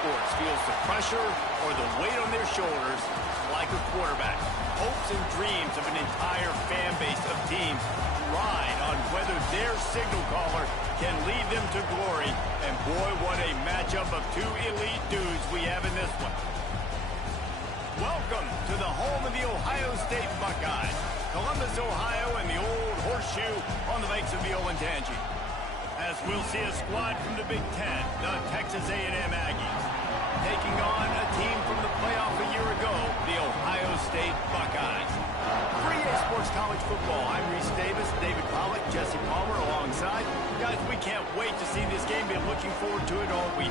sports feels the pressure or the weight on their shoulders like a quarterback. Hopes and dreams of an entire fan base of teams ride on whether their signal caller can lead them to glory. And boy, what a matchup of two elite dudes we have in this one. Welcome to the home of the Ohio State Buckeyes. Columbus, Ohio, and the old horseshoe on the banks of the Olentangy. As we'll see a squad from the Big Ten, the Texas A&M Aggies, taking on a team from the playoff a year ago, the Ohio State Buckeyes. 3A Sports College Football. I'm Reese Davis, David Pollack, Jesse Palmer alongside. Guys, we can't wait to see this game. Been looking forward to it all week.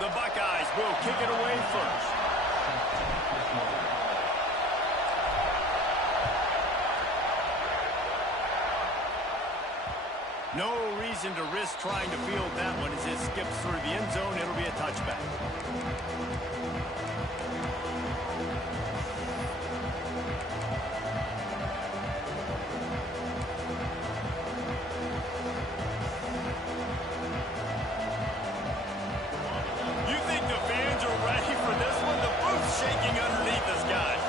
The Buckeyes will kick it away first. No reason to risk trying to field that one as it skips through the end zone. It'll be a touchback. Shaking underneath us, guys.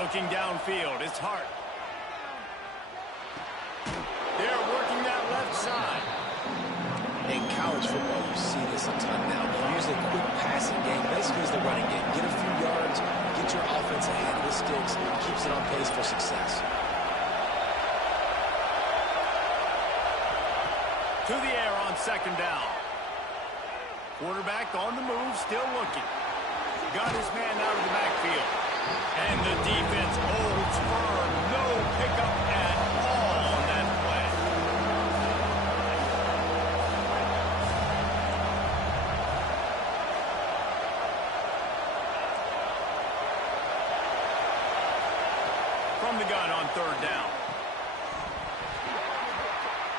Looking downfield, it's Hart. They're working that left side. In college football, you see this a ton now. They're using a quick passing game, basically as the running game. Get a few yards, get your offense ahead of the sticks, keeps it on pace for success. To the air on second down. Quarterback on the move, still looking. Got his man out of the backfield. And the defense holds firm. No pickup at all on that play. From the gun on third down.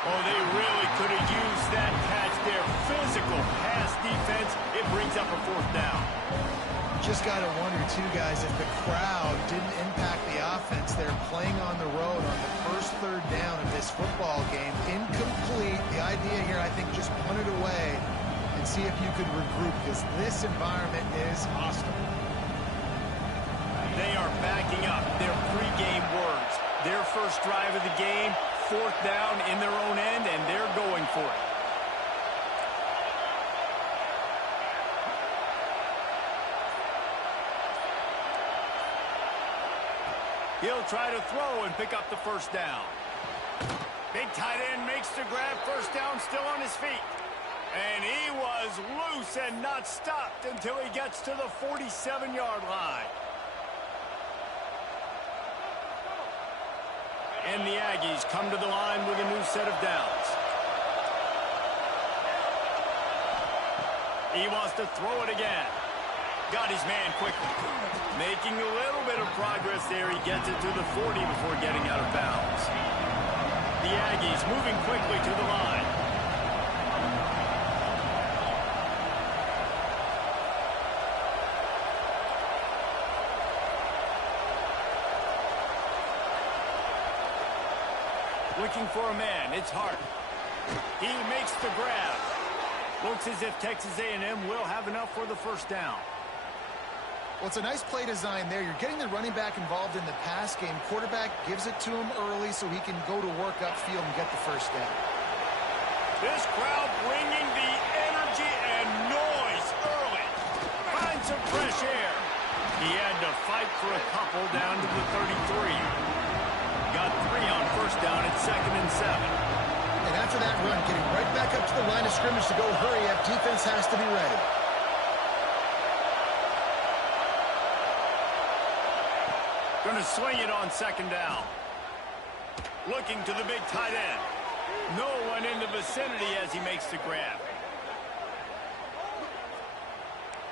Oh, they really could have used that catch there. Physical pass defense. It brings up a fourth down. Just got to wonder, too, guys, if the crowd didn't impact the offense. They're playing on the road on the first third down of this football game. Incomplete. The idea here, I think, just punt it away and see if you could regroup, because this environment is hostile. They are backing up their pregame words. Their first drive of the game, fourth down in their own end, and they're going for it. He'll try to throw and pick up the first down. Big tight end makes the grab, first down, still on his feet. And he was loose and not stopped until he gets to the 47-yard line. And the Aggies come to the line with a new set of downs. He wants to throw it again. Got his man quickly. Making a little bit of progress there. He gets it to the 40 before getting out of bounds. The Aggies moving quickly to the line. Looking for a man. It's Hart. He makes the grab. Looks as if Texas A&M will have enough for the first down. Well, it's a nice play design there. You're getting the running back involved in the pass game. Quarterback gives it to him early so he can go to work upfield and get the first down. This crowd bringing the energy and noise early. Find some fresh air. He had to fight for a couple down to the 33. Got 3 on first down at 2nd and 7. And after that run, getting right back up to the line of scrimmage to go hurry up, defense has to be ready. Going to swing it on second down. Looking to the big tight end. No one in the vicinity as he makes the grab.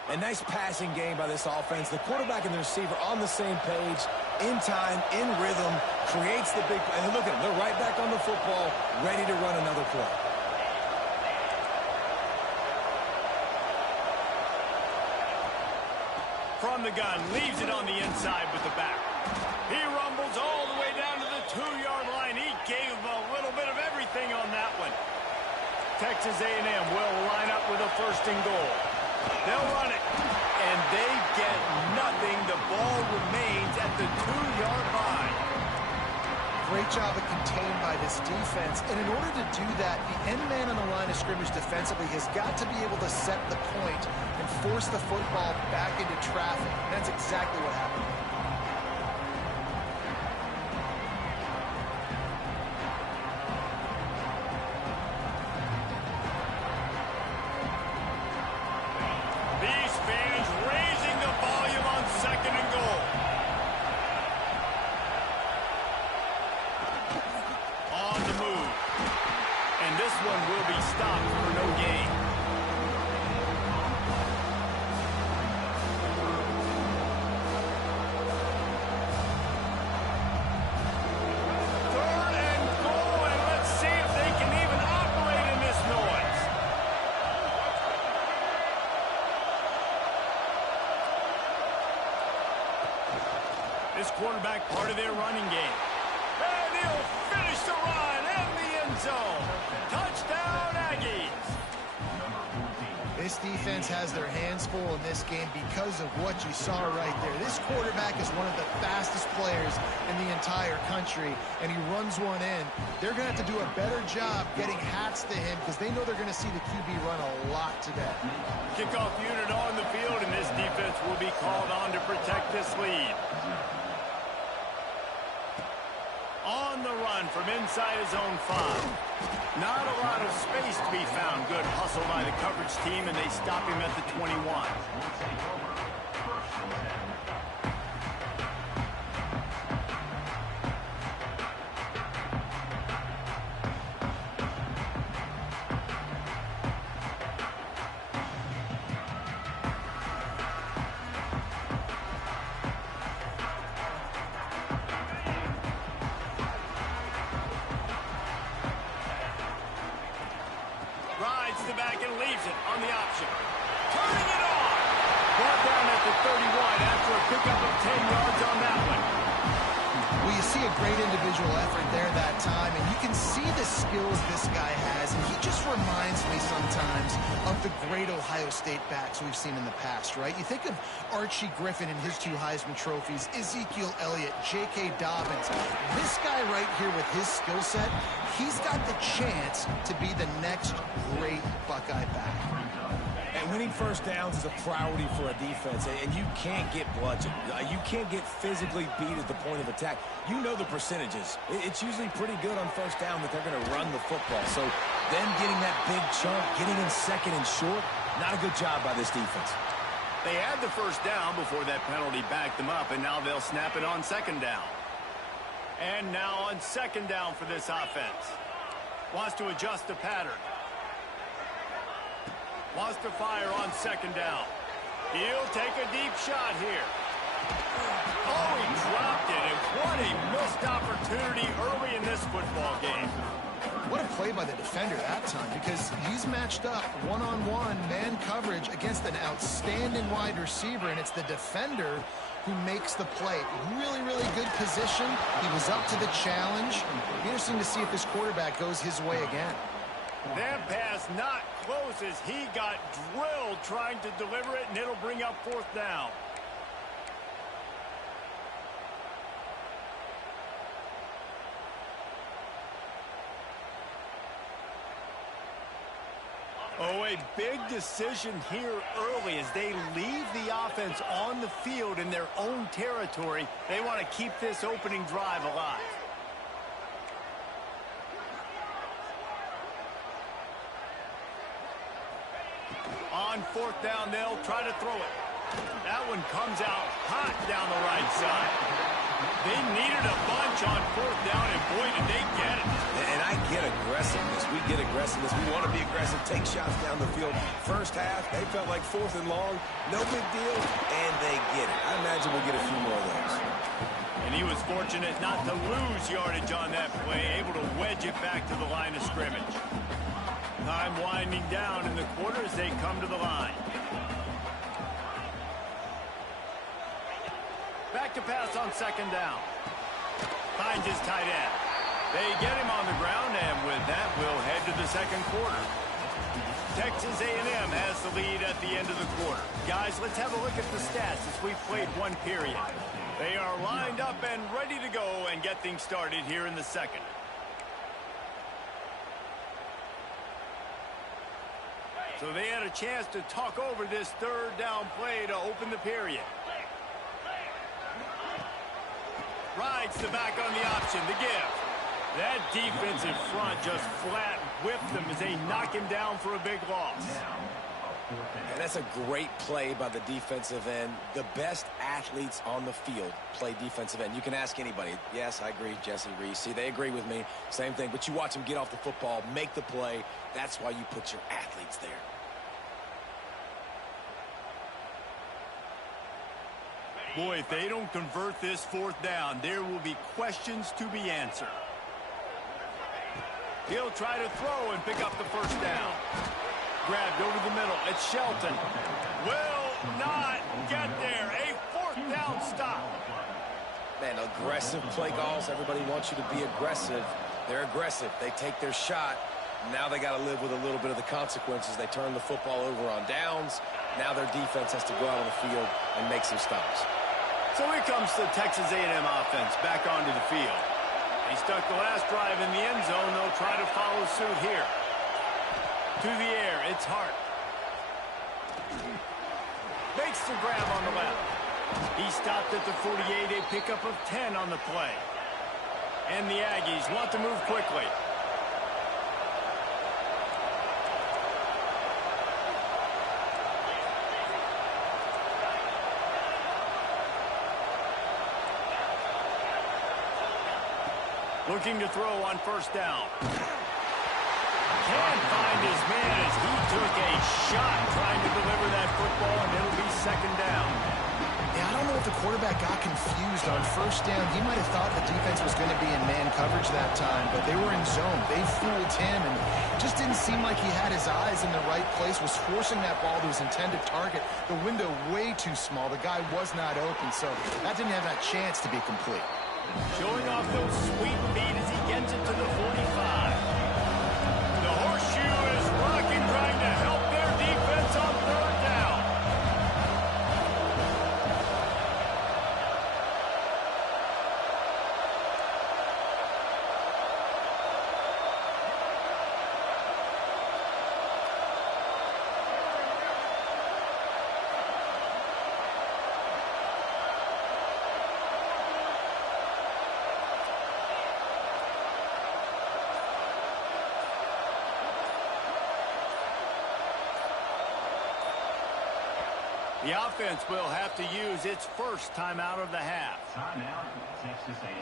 A nice passing game by this offense. The quarterback and the receiver on the same page, in time, in rhythm, creates the big play. And look at them. They're right back on the football, ready to run another play. from the gun, leaves it on the inside with the back. He rumbles all the way down to the 2-yard line. He gave a little bit of everything on that one. Texas A&M will line up with a 1st and goal. They'll run it, and they get nothing. The ball remains at the 2-yard line. Great job of contained by this defense. And in order to do that, the end man on the line of scrimmage defensively has got to be able to set the point and force the football back into traffic. And that's exactly what happened. These fans raising the volume on 2nd and goal. On the move. And this one will be stopped for no gain. Third and goal, and let's see if they can even operate in this noise. This quarterback part of their running game. And he'll finish the run in the end zone. Touchdown, Aggies. This defense has their hands full in this game because of what you saw right there. This quarterback is one of the fastest players in the entire country, and he runs one in. They're going to have to do a better job getting hats to him because they know they're going to see the QB run a lot today. Kickoff unit on the field, and this defense will be called on to protect this lead. On the run from inside his own 5. Not a lot of space to be found. Good hustle by the coverage team, and they stop him at the 21. Rides the back and leaves it on the option. Turning it on. Brought down at the 31 after a pickup of 10 yards on that one. Well, you see a great individual effort there that time, and you can see the skills this guy has, and he just reminds me sometimes of the great Ohio State backs we've seen in the past, right? You think of Archie Griffin and his 2 Heisman trophies, Ezekiel Elliott, J.K. Dobbins. This guy right here with his skill set, he's got the chance to be the next great Buckeye back. And winning 1st downs is a priority for a defense, and you can't get bludgeoned. You can't get physically beat at the point of attack. You know the percentages. It's usually pretty good on 1st down that they're going to run the football. So them getting that big chunk, getting in 2nd and short, not a good job by this defense. They had the 1st down before that penalty backed them up, and now they'll snap it on 2nd down. And now on 2nd down for this offense. Wants to adjust the pattern. Wants to fire on 2nd down. He'll take a deep shot here. Oh, he dropped it, and what a missed opportunity early in this football game. What a play by the defender that time, because he's matched up one-on-one man coverage against an outstanding wide receiver, and it's the defender who makes the play. Really, really good position. He was up to the challenge. It'll be interesting to see if this quarterback goes his way again. That pass not close as he got drilled trying to deliver it, and it'll bring up 4th down. Oh, a big decision here early as they leave the offense on the field in their own territory. They want to keep this opening drive alive. On 4th down, they'll try to throw it. That one comes out hot down the right side. They needed a bunch on 4th down, and boy, did they get it. And I get aggressiveness. We get aggressiveness. We want to be aggressive, take shots down the field. 1st half, they felt like 4th and long. No big deal, and they get it. I imagine we'll get a few more of those. And he was fortunate not to lose yardage on that play, able to wedge it back to the line of scrimmage. Time winding down in the quarter as they come to the line. Back to pass on second down. Finds his tight end. They get him on the ground, and with that, we'll head to the second quarter. Texas A&M has the lead at the end of the quarter. Guys, let's have a look at the stats as we've played one period. They are lined up and ready to go and get things started here in the second. So they had a chance to talk over this third down play to open the period. Rides the back on the option to give. That defensive front just flat whipped them as they knock him down for a big loss. And that's a great play by the defensive end. The best athletes on the field play defensive end. You can ask anybody. Yes, I agree, Jesse Reese. See, they agree with me. Same thing. But you watch them get off the football, make the play. That's why you put your athletes there. Boy, if they don't convert this fourth down, there will be questions to be answered. He'll try to throw and pick up the first down. Grabbed over the middle. It's Shelton. Will not get there. A fourth down stop. Man, aggressive play calls. Everybody wants you to be aggressive. They're aggressive. They take their shot. Now they got to live with a little bit of the consequences. They turn the football over on downs. Now their defense has to go out on the field and make some stops. So here comes the Texas A&M offense back onto the field. They stuck the last drive in the end zone. They'll try to follow suit here. To the air, it's Hart. Makes the grab on the left. He stopped at the 48, a pickup of 10 on the play. And the Aggies want to move quickly. Looking to throw on first down. Can't find his man as he took a shot trying to deliver that football, and it'll be second down. Yeah, I don't know if the quarterback got confused on first down. He might have thought the defense was going to be in man coverage that time, but they were in zone. They fooled him, and just didn't seem like he had his eyes in the right place, was forcing that ball to his intended target. The window way too small. The guy was not open, so that didn't have that chance to be complete. Showing off those sweet feet as he gets it to the 45. The horseshoe is rocking, trying to help their defense on third down. The offense will have to use its first timeout of the half. Timeout, Texas A&M.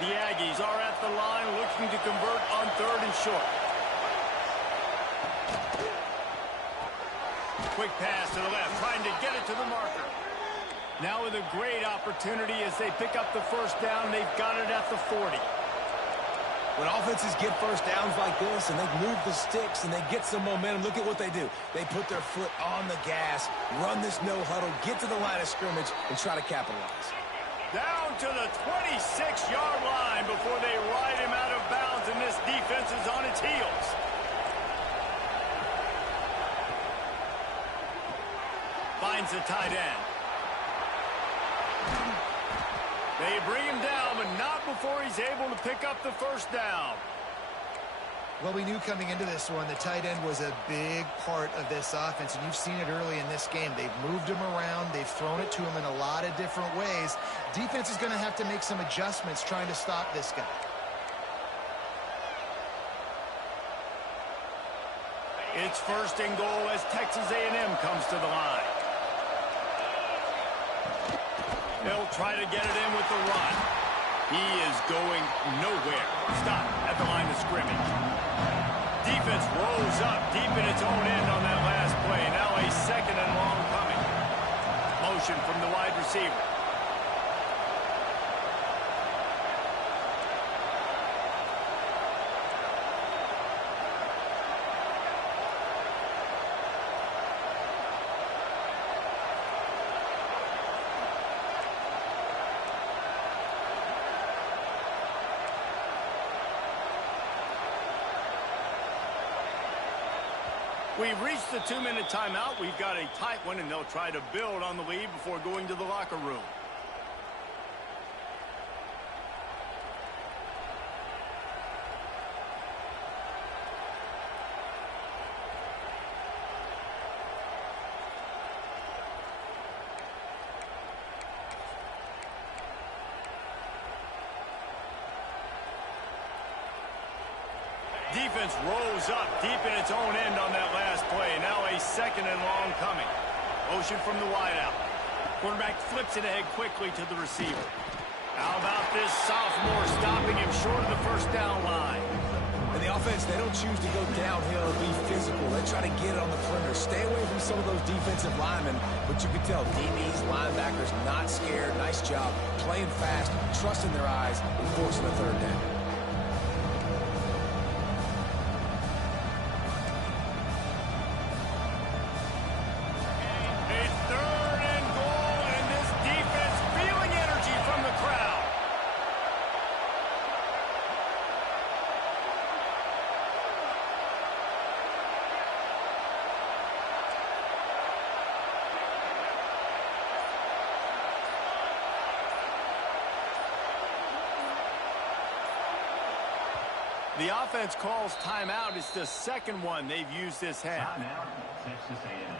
The Aggies are at the line looking to convert on third and short. Quick pass to the left, trying to get it to the marker. Now with a great opportunity as they pick up the first down. They've got it at the 40. When offenses get first downs like this and they move the sticks and they get some momentum, look at what they do. They put their foot on the gas, run this no huddle, get to the line of scrimmage, and try to capitalize. Down to the 26-yard line before they ride him out of bounds, and this defense is on its heels. Finds the tight end. They bring him down, but not before he's able to pick up the first down. Well, we knew coming into this one, the tight end was a big part of this offense, and you've seen it early in this game. They've moved him around. They've thrown it to him in a lot of different ways. Defense is going to have to make some adjustments trying to stop this guy. It's first and goal as Texas A&M comes to the line. They'll try to get it in with the run. He is going nowhere. Stop at the line of scrimmage. Defense rolls up deep in its own end on that last play. Now a second and long coming. Motion from the wide receiver. We've reached the 2-minute timeout. We've got a tight one, and they'll try to build on the lead before going to the locker room. Defense rolls up deep in its own end on that last play. Now a second and long coming. Motion from the wideout. Quarterback flips it ahead quickly to the receiver. How about this sophomore stopping him short of the first down line? And the offense, they don't choose to go downhill and be physical. They try to get it on the perimeter. Stay away from some of those defensive linemen. But you can tell DBs, linebackers, not scared. Nice job playing fast, trusting their eyes, and forcing a third down. The offense calls timeout. It's the second one they've used this half. Timeout, Texas A&M.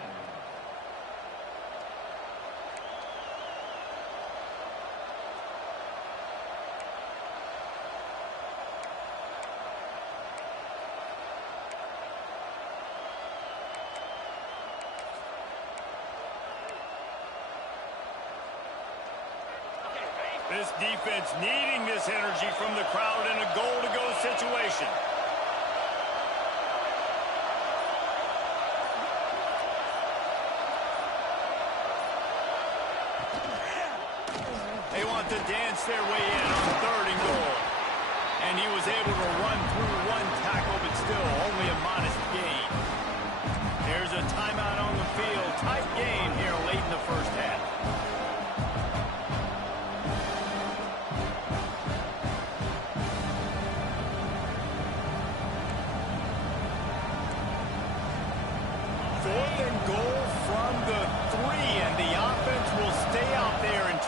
This defense needing this energy from the crowd in a goal-to-go situation. They want to dance their way in on 3rd and goal. And he was able to run through one tackle, but still only a modest gain. There's a timeout on the field. Tight game here late in the first half.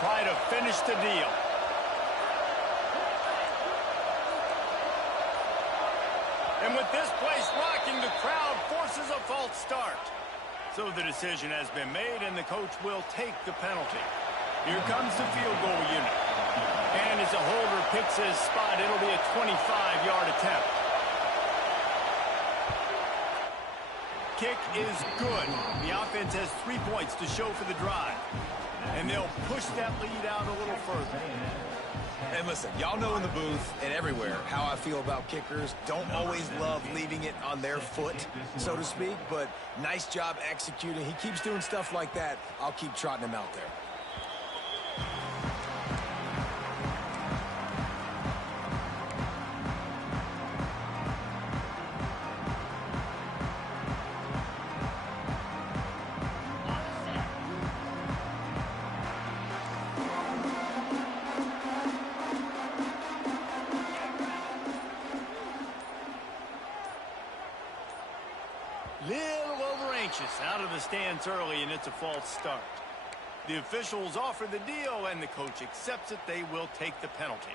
Try to finish the deal. And with this place rocking, the crowd forces a false start. So the decision has been made, and the coach will take the penalty. Here comes the field goal unit. And as the holder picks his spot, it'll be a 25-yard attempt. Kick is good. The offense has 3 points to show for the drive. And they'll push that lead out a little further. And listen, y'all know in the booth and everywhere how I feel about kickers. Don't always love leaving it on their foot, so to speak, but nice job executing. He keeps doing stuff like that. I'll keep trotting him out there. Little over anxious out of the stands early, and it's a false start. The officials offer the deal, and the coach accepts it. They will take the penalty.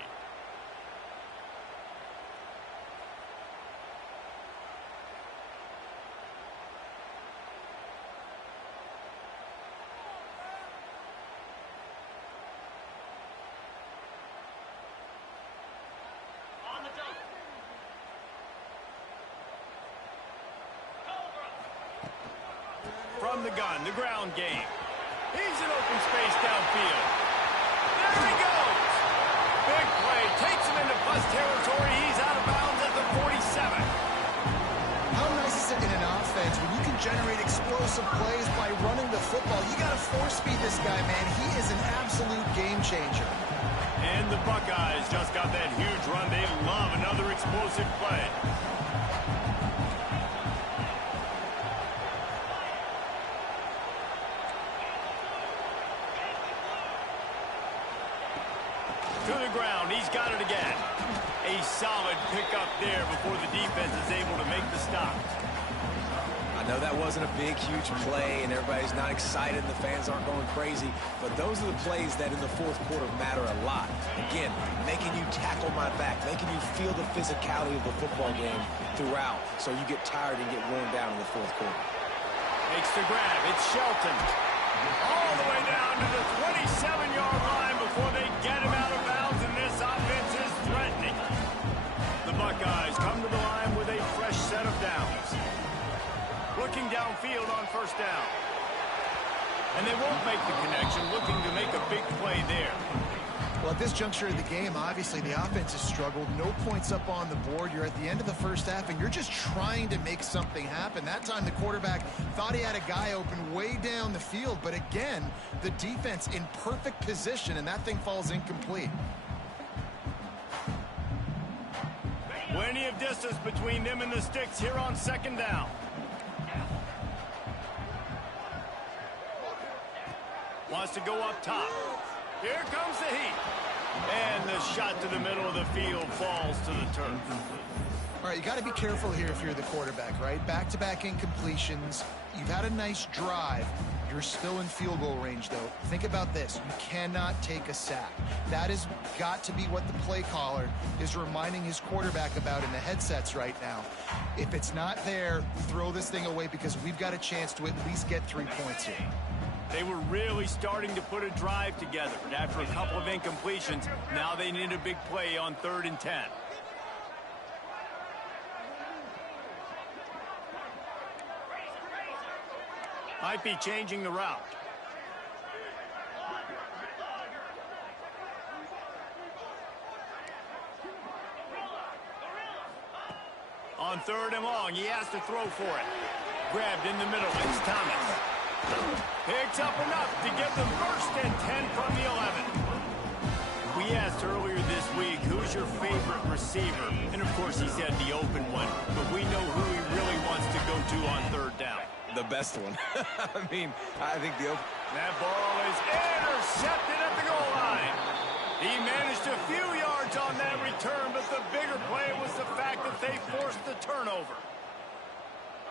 From the gun, the ground game. He's in open space downfield. There he goes. Big play. Takes him into plus territory. He's out of bounds at the 47. How nice is it in an offense when you can generate explosive plays by running the football? You got to force feed this guy, man. He is an absolute game changer. And the Buckeyes just got that huge run. They love another explosive play. To the ground, he's got it again. A solid pickup there before the defense is able to make the stop. I No, that wasn't a big, huge play, and everybody's not excited, and the fans aren't going crazy. But those are the plays that in the fourth quarter matter a lot. Again, making you tackle my back, making you feel the physicality of the football game throughout, so you get tired and get worn down in the fourth quarter. Makes the grab. It's Shelton. All the way down to the 27-yard line before they get him out of bounds, and this offense is threatening. The Buckeyes come to the line with a fresh set of downs. Looking downfield on first down. And they won't make the connection, looking to make a big play there. Well, at this juncture of the game, obviously the offense has struggled. No points up on the board. You're at the end of the first half, and you're just trying to make something happen. That time the quarterback thought he had a guy open way down the field, but again, the defense in perfect position, and that thing falls incomplete. Plenty of distance between them and the sticks here on second down. Wants to go up top. Here comes the heat. And the shot to the middle of the field falls to the turf. All right, you got to be careful here if you're the quarterback, right? Back-to-back incompletions. You've had a nice drive. You're still in field goal range, though. Think about this. You cannot take a sack. That has got to be what the play caller is reminding his quarterback about in the headsets right now. If it's not there, throw this thing away because we've got a chance to at least get 3 points here. They were really starting to put a drive together. And after a couple of incompletions, now they need a big play on 3rd and 10. Might be changing the route. On 3rd and long, he has to throw for it. Grabbed in the middle. It's Thomas. Picks up enough to get the 1st and 10 from the 11. We asked earlier this week, who's your favorite receiver? And, of course, he said the open one. But we know who he really wants to go to on 3rd down. The best one. I mean, I think the open... That ball is intercepted at the goal line. He managed a few yards on that return, but the bigger play was the fact that they forced the turnover.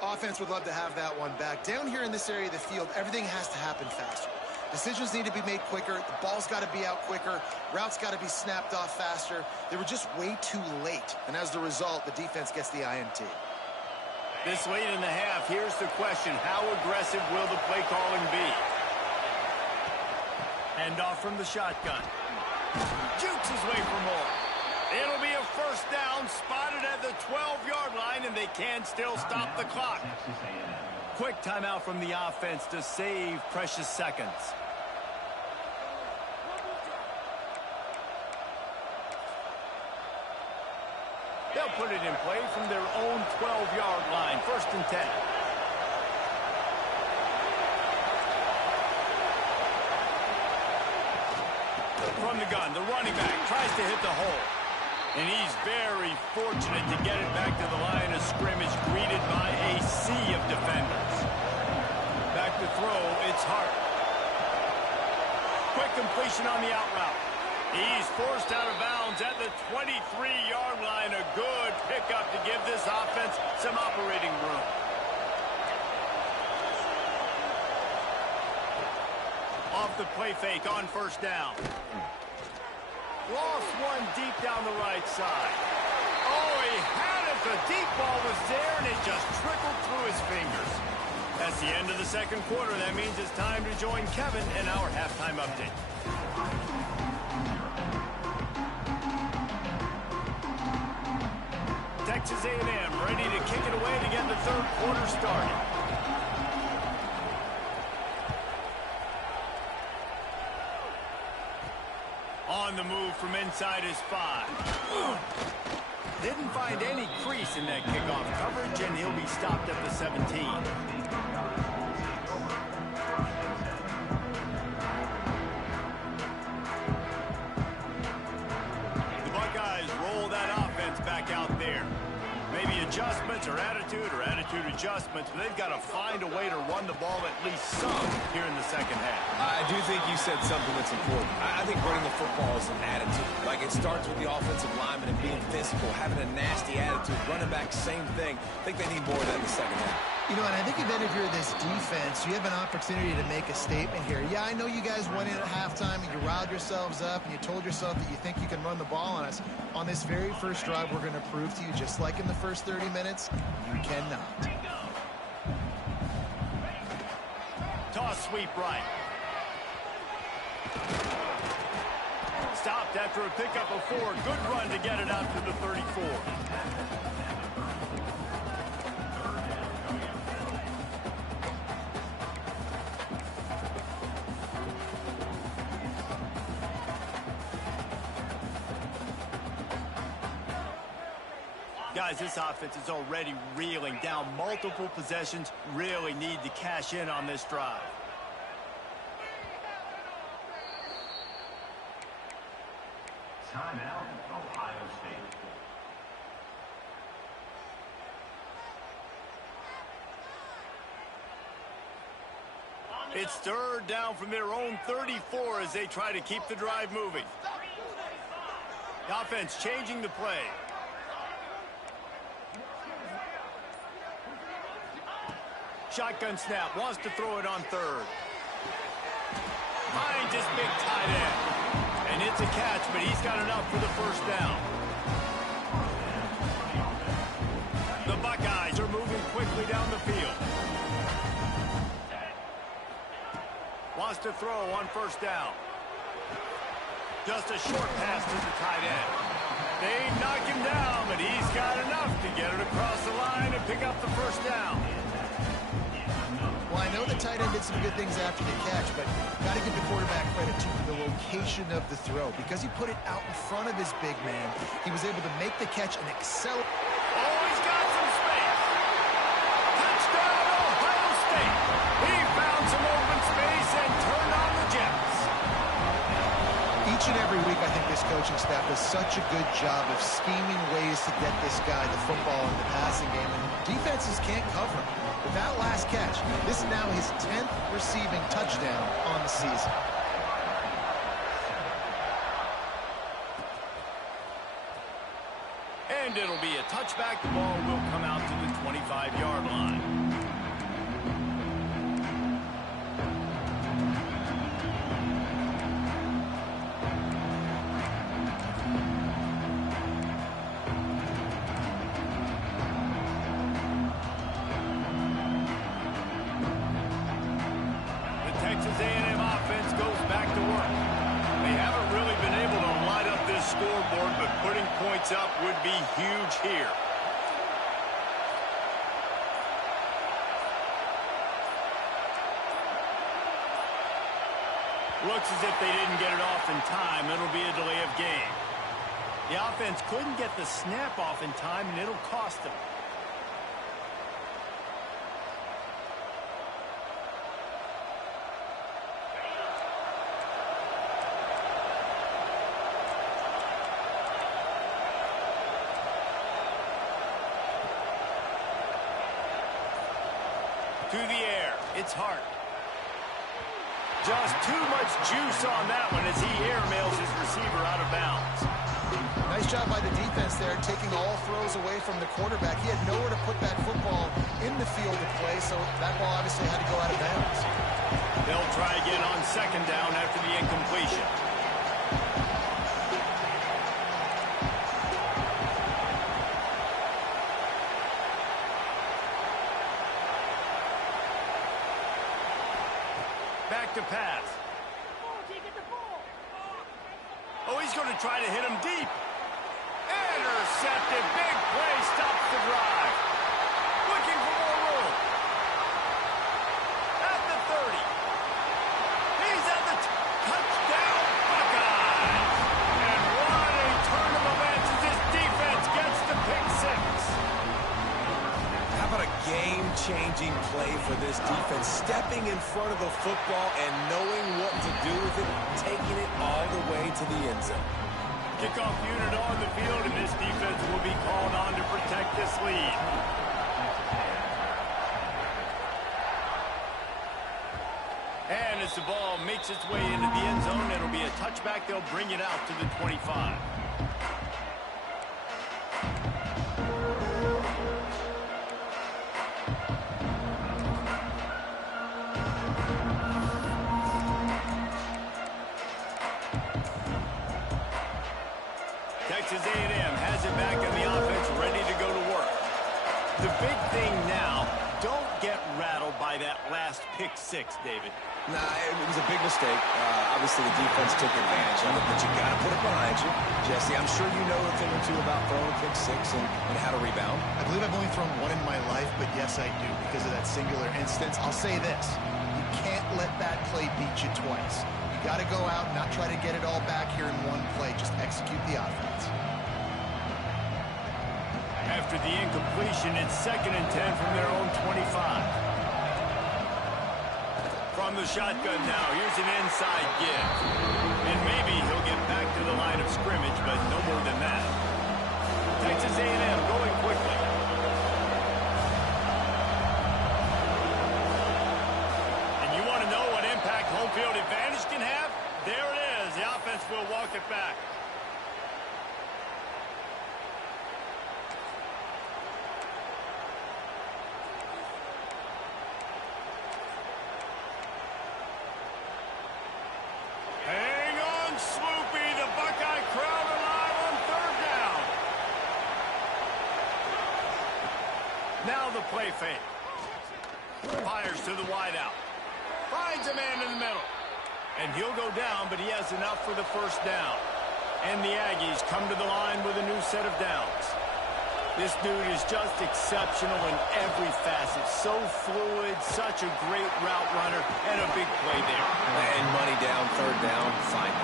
Offense would love to have that one back. Down here in this area of the field, everything has to happen faster. Decisions need to be made quicker. The ball's got to be out quicker. Routes got to be snapped off faster. They were just way too late. And as the result, the defense gets the INT. This late in the half, here's the question. How aggressive will the play calling be? Hand off from the shotgun. Jukes his way for more. It'll be a 1st down, spotted at the 12-yard line, and they can still stop the clock. Quick timeout from the offense to save precious seconds. They'll put it in play from their own 12-yard line, 1st and 10. From the gun, the running back tries to hit the hole. And he's very fortunate to get it back to the line of scrimmage, greeted by a sea of defenders. Back to throw, it's Hart. Quick completion on the out route. He's forced out of bounds at the 23-yard line. A good pickup to give this offense some operating room. Off the play fake on 1st down. Lost one deep down the right side. Oh, he had it. The deep ball was there, and it just trickled through his fingers. That's the end of the 2nd quarter. That means it's time to join Kevin in our halftime update. Texas A&M ready to kick it away to get the 3rd quarter started. On the move from inside his 5. Didn't find any crease in that kickoff coverage, and he'll be stopped at the 17. The Buckeyes roll that offense back out there. Maybe adjustments or attitude adjustments, but they've got to find a way to run the ball at least some here in the 2nd half. I do think you said something that's important. I think running the football is an attitude. Like, it starts with the offensive lineman and being physical, having a nasty attitude. Running back, same thing. I think they need more of that in the 2nd half. You know, and I think then if you're this defense, you have an opportunity to make a statement here. Yeah, I know you guys went in at halftime and you riled yourselves up and you told yourself that you think you can run the ball on us. On this very first drive, we're going to prove to you, just like in the first 30 minutes, you cannot. Toss sweep right. Stopped after a pickup of 4. Good run to get it out to the 34. Guys, this offense is already reeling down multiple possessions. Really need to cash in on this drive. Timeout, Ohio State. It's third down from their own 34 as they try to keep the drive moving. The offense changing the play. Shotgun snap, wants to throw it on third. Finds his big tight end. And it's a catch, but he's got enough for the first down. The Buckeyes are moving quickly down the field. Wants to throw on first down. Just a short pass to the tight end. They knock him down, but he's got enough to get it across the line and pick up the first down. Well, I know the tight end did some good things after the catch, but got to give the quarterback credit to the location of the throw. Because he put it out in front of his big man, he was able to make the catch and accelerate. Oh, he's got some space. Touchdown, Ohio State. He found some open space and turned on the Jets. Each and every week, I think this coaching staff does such a good job of scheming ways to get this guy the football in the passing game, and defenses can't cover him. With that last catch, this is now his 10th receiving touchdown on the season. And it'll be a touchback. The ball will come out to the 25-yard line. Scoreboard, but putting points up would be huge here. Looks as if they didn't get it off in time. It'll be a delay of game. The offense couldn't get the snap off in time, and it'll cost them. To the air, it's Hart. Just too much juice on that one as he airmails his receiver out of bounds. Nice job by the defense there, taking all throws away from the quarterback. He had nowhere to put that football in the field to play, so that ball obviously had to go out of bounds. They'll try again on second down after the incompletion. Back to pass. Oh, he's going to try to hit him deep. Intercepted. Big play. Stops the drive. Looking for more room. At the 30. He's at the touchdown Buckeyes. And what a turn of events as this defense gets the pick six. How about a game-changing play for this defense? Stepping in front of the football and knowing what to do with it, taking it all the way to the end zone. Kickoff unit on the field, and this defense will be called on to protect this lead. And as the ball makes its way into the end zone, it'll be a touchback. They'll bring it out to the 25. Texas A&M has it back in the offense, ready to go to work. The big thing now, don't get rattled by that last pick six, David. Nah, it was a big mistake. Obviously, the defense took advantage of it, but you got to put it behind you. Jesse, I'm sure you know a thing or two about throwing a pick six and how to rebound. I believe I've only thrown one in my life, but yes, I do because of that singular instance. I'll say this. You can't let that play beat you twice. You got to go out and not try to get it all back here in one play. Just execute the offense. After the incompletion, it's 2nd and 10 from their own 25. From the shotgun now, here's an inside give. And maybe he'll get back to the line of scrimmage, but no more than that. Texas A&M going quickly. And you want to know what impact home field advantage can have? There it is. The offense will walk it back. Now the play fake. Fires to the wideout. Finds a man in the middle. And he'll go down, but he has enough for the first down. And the Aggies come to the line with a new set of downs. This dude is just exceptional in every facet. So fluid, such a great route runner, and a big play there. And money down, 3rd down, fine.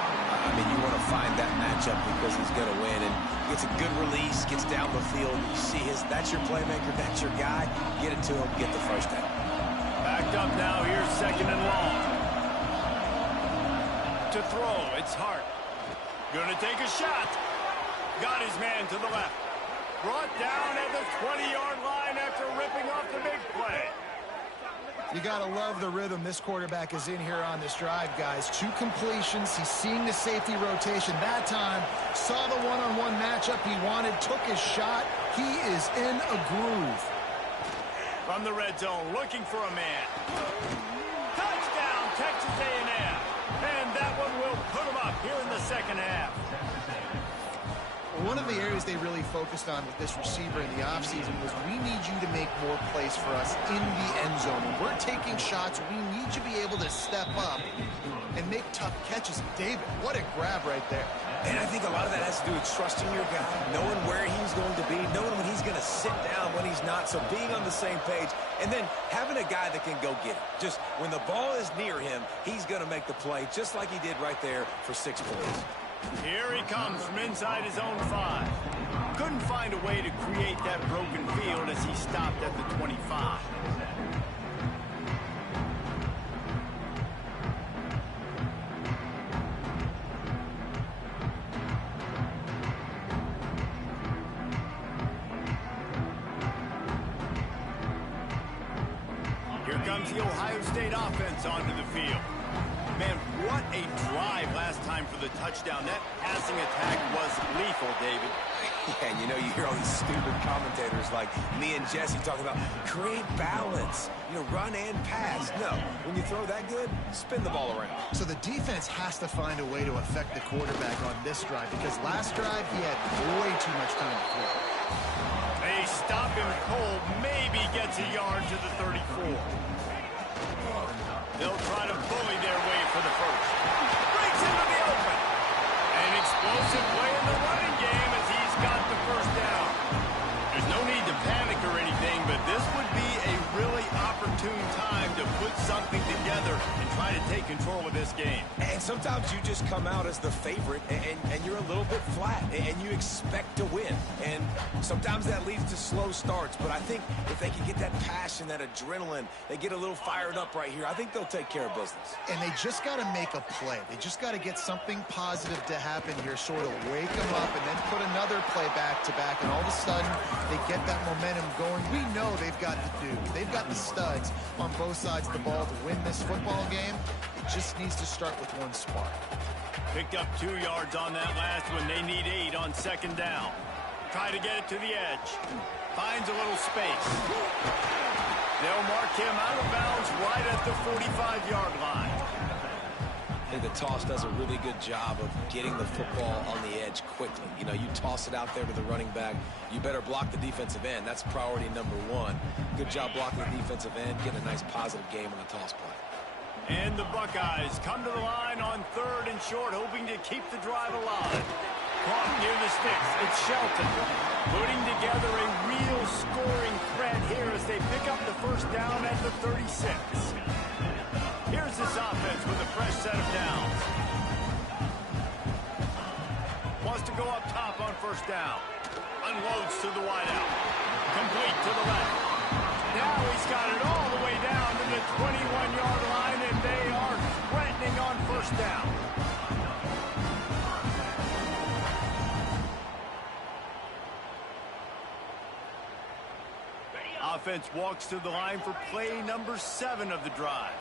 I mean, you want to find that matchup because he's going to win. And gets a good release, gets down the field. You see that's your playmaker, that's your guy. Get it to him, get the first down. Backed up now, here's 2nd and long. To throw, it's Hart. Gonna take a shot. Got his man to the left. Brought down at the 20-yard line after ripping off the big play. You got to love the rhythm this quarterback is in here on this drive, guys. 2 completions. He's seeing the safety rotation. That time, saw the one-on-one matchup he wanted, took his shot. He is in a groove. From the red zone, looking for a man. Touchdown, Texas A&M. And that one will put him up here in the 2nd half. One of the areas they really focused on with this receiver in the offseason was we need you to make more plays for us in the end zone. When we're taking shots, we need you to be able to step up and make tough catches. David, what a grab right there. And I think a lot of that has to do with trusting your guy, knowing where he's going to be, knowing when he's going to sit down, when he's not, so being on the same page, and then having a guy that can go get it. Just when the ball is near him, he's going to make the play, just like he did right there for 6 points. Here he comes from inside his own 5. Couldn't find a way to create that broken field as he stopped at the 25. Here comes the Ohio State offense onto the field. Man, what a drive last time for the touchdown. That passing attack was lethal, David. Yeah, and you know, you hear all these stupid commentators like me and Jesse talking about create balance, run and pass. No, when you throw that good, spin the ball around. So the defense has to find a way to affect the quarterback on this drive because last drive he had way too much time to throw. They stop him cold, maybe gets a yard to the 34. They'll try to bully their way for the first. Breaks into the open. An explosive play in the running game as he's got the first down. There's no need to panic or anything, but this would be a really opportune time to put something together and try to take control of this game. And sometimes you just come out as the favorite, and you're a little bit flat, and you expect to win. And sometimes that leads to slow starts, but I think if they can get that passion, that adrenaline, they get a little fired up right here, I think they'll take care of business. And they just got to make a play. They just got to get something positive to happen here, sort of wake them up, and then put another play back-to-back, and all of a sudden they get that momentum going. We know they've got the dudes. They've got the studs on both sides of the ball to win this football game. It just needs to start with one spark. Picked up 2 yards on that last one. They need 8 on 2nd down. Try to get it to the edge. Finds a little space. They'll mark him out of bounds right at the 45-yard line. think the toss does a really good job of getting the football on the edge quickly. You know, you toss it out there to the running back, you better block the defensive end. That's priority number one. Good job blocking the defensive end, getting a nice positive game on the toss play. And the Buckeyes come to the line on 3rd and short, hoping to keep the drive alive. Caught near the sticks. It's Shelton putting together a real scoring threat here as they pick up the first down at the 36. Here's this offense with a fresh set of downs. Wants to go up top on first down. Unloads to the wideout. Complete to the left. Now he's got it all the way down to the 21-yard line, and they are threatening on first down. Offense walks to the line for play number 7 of the drive.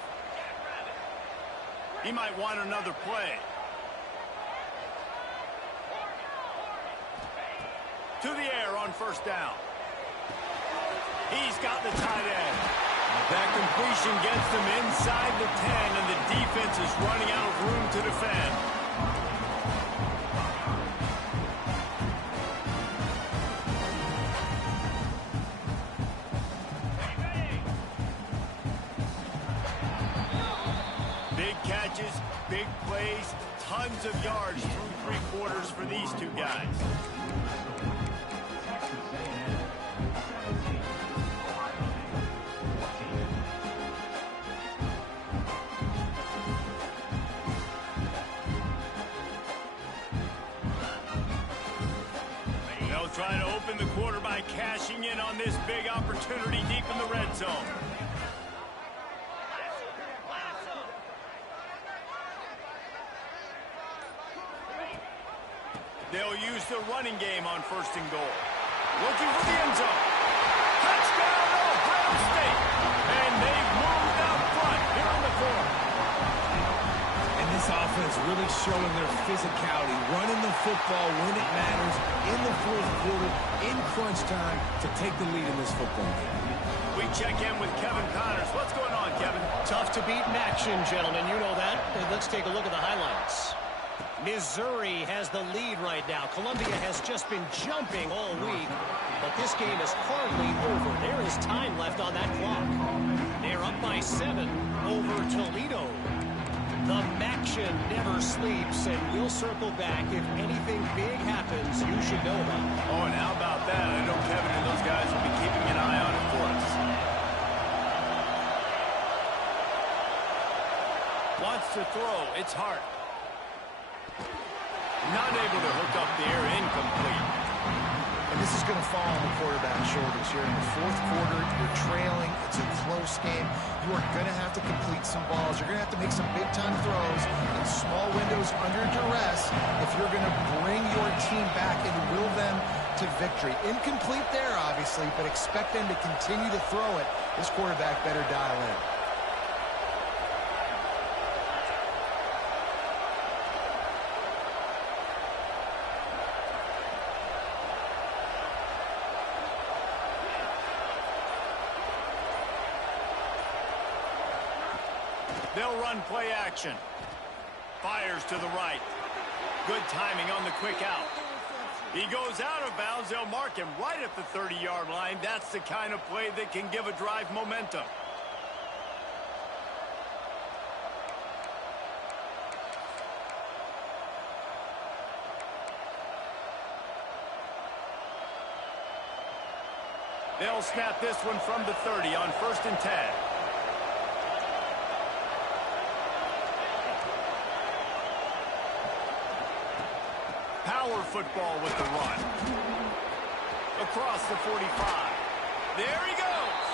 He might want another play. To the air on first down. He's got the tight end. That completion gets them inside the 10, and the defense is running out of room to defend. Big catches, big plays, tons of yards through 3 quarters for these two guys. Trying to open the quarter by cashing in on this big opportunity deep in the red zone. They'll use the running game on 1st and goal. Looking for the end zone. Touchdown, Ohio State. And they've moved out front here in the 4th. This offense really showing their physicality, running the football when it matters, in the 4th quarter, in crunch time, to take the lead in this football game. We check in with Kevin Connors. What's going on, Kevin? Tough to beat in action, gentlemen. You know that. Let's take a look at the highlights. Missouri has the lead right now. Columbia has just been jumping all week, but this game is hardly over. There is time left on that clock. They're up by 7 over Toledo. The Maction never sleeps, and we'll circle back if anything big happens you should know about. Oh, and how about that? I know Kevin and those guys will be keeping an eye on it for us. Wants to throw. It's Hart. Not able to hook up the air, incomplete. And this is going to fall on the quarterback's shoulders here in the 4th quarter. You're trailing. It's a close game. You are going to have to complete some balls. You're going to have to make some big-time throws in small windows under duress if you're going to bring your team back and will them to victory. Incomplete there, obviously, but expect them to continue to throw it. This quarterback better dial in. They'll run play action. Fires to the right. Good timing on the quick out. He goes out of bounds. They'll mark him right at the 30-yard line. That's the kind of play that can give a drive momentum. They'll snap this one from the 30 on 1st and 10. Power football with the run. Across the 45. There he goes.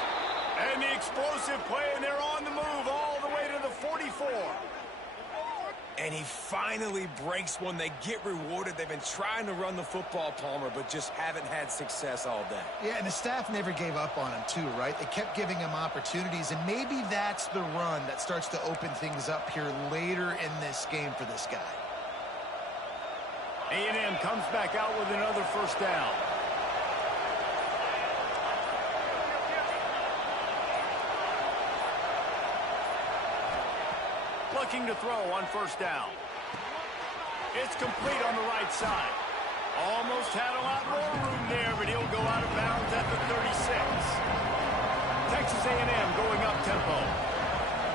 And the explosive play, and they're on the move all the way to the 44. And he finally breaks one. They get rewarded. They've been trying to run the football, Palmer, but just haven't had success all day. Yeah, and the staff never gave up on him, too, right? They kept giving him opportunities, and maybe that's the run that starts to open things up here later in this game for this guy. A&M comes back out with another first down. looking to throw on first down. It's complete on the right side. Almost had a lot more room there, but he'll go out of bounds at the 36. Texas A&M going up tempo.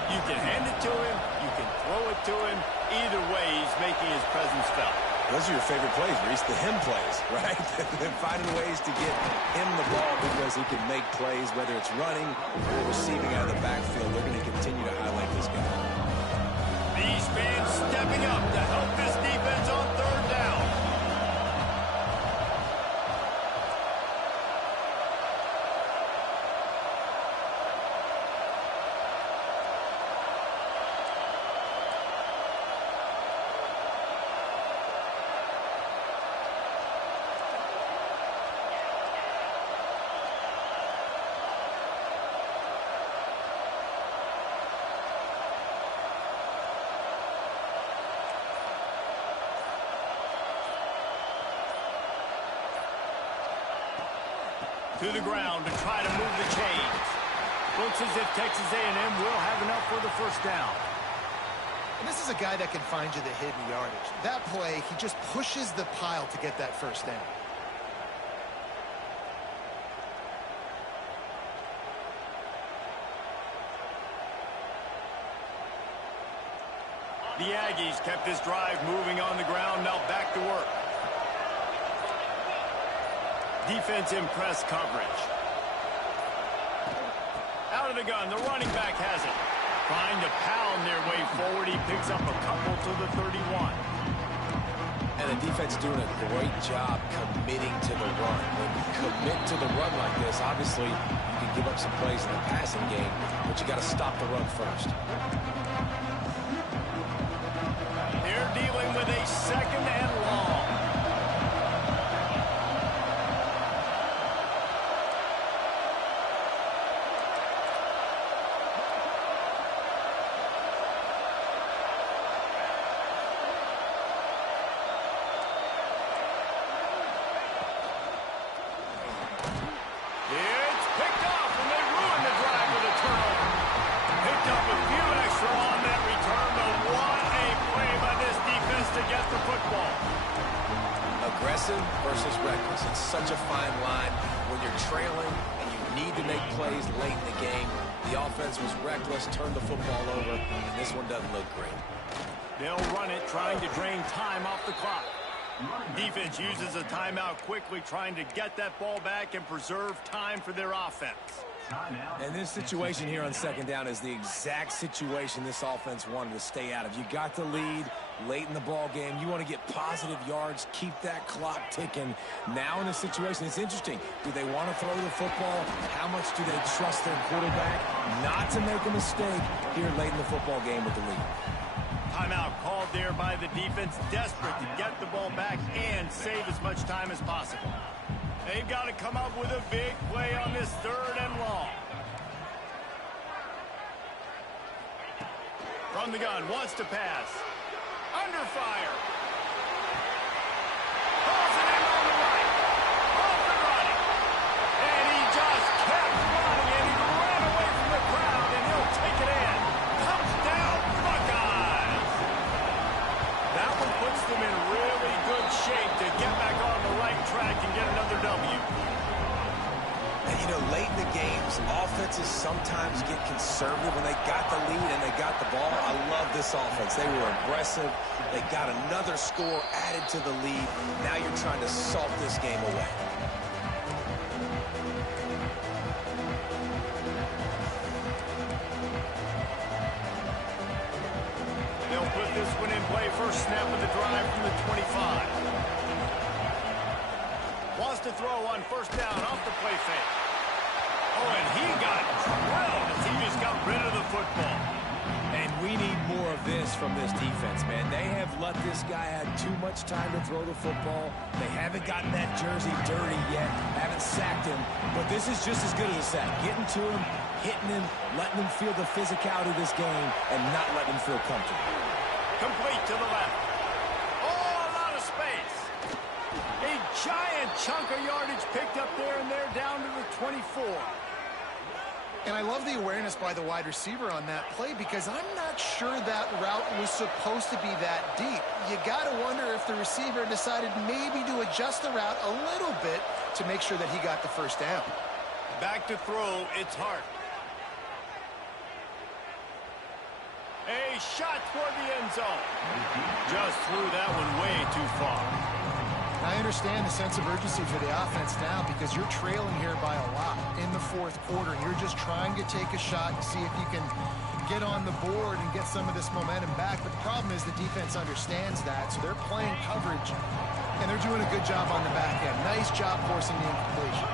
You can hand it to him. You can throw it to him. Either way, he's making his presence felt. Those are your favorite plays, Reese, the him plays, right? Finding ways to get him the ball because he can make plays, whether it's running or receiving out of the backfield. They're going to continue to highlight this guy. These fans stepping up to help this defense on third down. To the ground to try to move the chains. Looks as if Texas A&M will have enough for the first down. And this is a guy that can find you the hidden yardage. That play, he just pushes the pile to get that first down. The Aggies kept this drive moving on the ground, now back to work. Defense in press coverage. Out of the gun, the running back has it. Trying to pound their way forward, he picks up a couple to the 31. And the defense doing a great job committing to the run. When you commit to the run like this, obviously you can give up some plays in the passing game, but you got to stop the run first. They're dealing with a second and long. Versus reckless. It's such a fine line when you're trailing and you need to make plays late in the game. The offense was reckless, turned the football over, and this one doesn't look great. They'll run it, trying to drain time off the clock. Defense uses a timeout quickly, trying to get that ball back and preserve time for their offense. And this situation here on second down is the exact situation this offense wanted to stay out of. You got the lead late in the ball game. You want to get positive yards, keep that clock ticking. Now in this situation, it's interesting. Do they want to throw the football? How much do they trust their quarterback not to make a mistake here late in the football game with the lead? Timeout called there by the defense, desperate to get the ball back and save as much time as possible. They've got to come up with a big play on this third and long. From the gun, wants to pass. Under fire. Pulls it in on the right. Off and running. And he just kept running, and he ran away from the crowd, and he'll take it in. Touchdown, Buckeyes. That one puts them in really good shape to get back on the right track and get another W. And, you know, late in the games, offenses sometimes get conservative when they got the lead and they got the ball. I love this offense. They were aggressive. They got another score added to the lead. Now you're trying to salt this game away. They'll put this one in play. First snap of the drive from the 25. Wants to throw on first down off the play fake. Oh, and he got drilled as he just got rid of the football. And we need more of this from this defense, man. They have let this guy have too much time to throw the football. They haven't gotten that jersey dirty yet, haven't sacked him. But this is just as good as a sack. Getting to him, hitting him, letting him feel the physicality of this game, and not letting him feel comfortable. Complete to the left. Oh, a lot of space. A giant chunk of yardage picked up there, and they're down to the 24. And I love the awareness by the wide receiver on that play because I'm not sure that route was supposed to be that deep. You got to wonder if the receiver decided maybe to adjust the route a little bit to make sure that he got the first down. Back to throw, it's Hart. A shot toward the end zone. Just threw that one way too far. I understand the sense of urgency for the offense now because you're trailing here by a lot in the fourth quarter. You're just trying to take a shot and see if you can get on the board and get some of this momentum back. But the problem is the defense understands that, so they're playing coverage, and they're doing a good job on the back end. Nice job forcing the incompletion.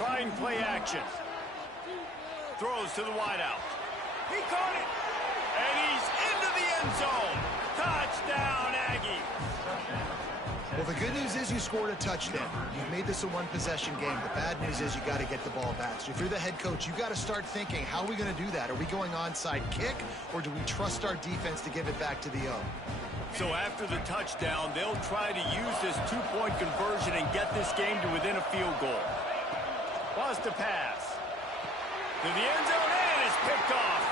Trying play action. Throws to the wideout. He caught it. And he's into the end zone. Touchdown, Aggie. Well, the good news is you scored a touchdown. You've made this a one-possession game. The bad news is you got to get the ball back. So if you're the head coach, you got to start thinking, how are we going to do that? Are we going onside kick, or do we trust our defense to give it back to the O? So after the touchdown, they'll try to use this two-point conversion and get this game to within a field goal. Lost a pass. To the end zone, and it's picked off.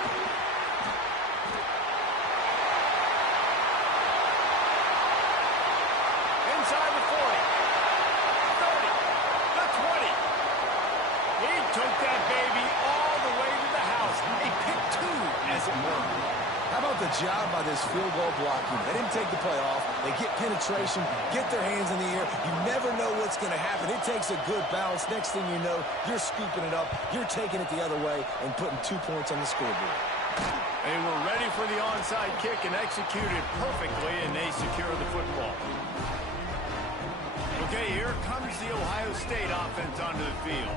Inside the 40. 30. The 20. He took that baby all the way to the house. A pick two, as it were. How about the job by this field goal blocking? They didn't take the play off. They get penetration, get their hands in the air. You never know what's going to happen. It takes a good bounce. Next thing you know, you're scooping it up. You're taking it the other way and putting 2 points on the scoreboard. They were ready for the onside kick and executed perfectly, and they secure the football. Okay, here comes the Ohio State offense onto the field.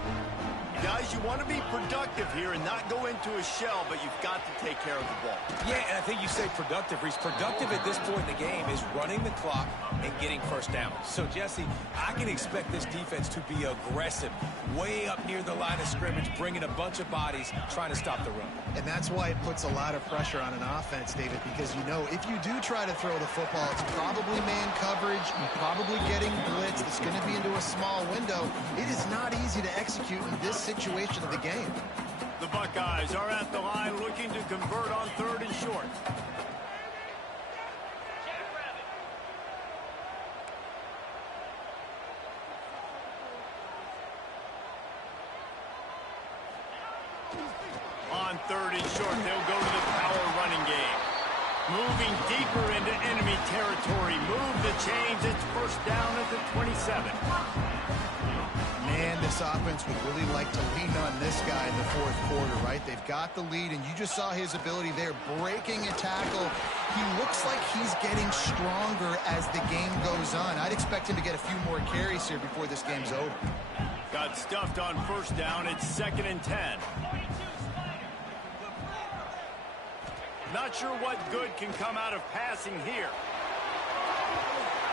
Guys, you want to be productive here and not go into a shell, but you've got to take care of the ball. Yeah, and I think you say productive, Reese. Productive at this point in the game is running the clock and getting first down. So, Jesse, I can expect this defense to be aggressive, way up near the line of scrimmage, bringing a bunch of bodies, trying to stop the run. And that's why it puts a lot of pressure on an offense, David, because you know if you do try to throw the football, it's probably man coverage, you're probably getting blitz, it's going to be into a small window. It is not easy to execute in this situation of the game. The Buckeyes are at the line looking to convert on 3rd and short. On 3rd and short, they'll go to the power running game. Moving deeper into enemy territory. Move the chains. It's first down at the 27. Man, this offense would really like to lean on this guy in the fourth quarter, right? They've got the lead, and you just saw his ability there, breaking a tackle. He looks like he's getting stronger as the game goes on. I'd expect him to get a few more carries here before this game's over. Got stuffed on first down. It's 2nd and 10. Not sure what good can come out of passing here.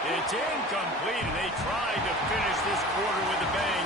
It's incomplete, and they tried to finish this quarter with a bang.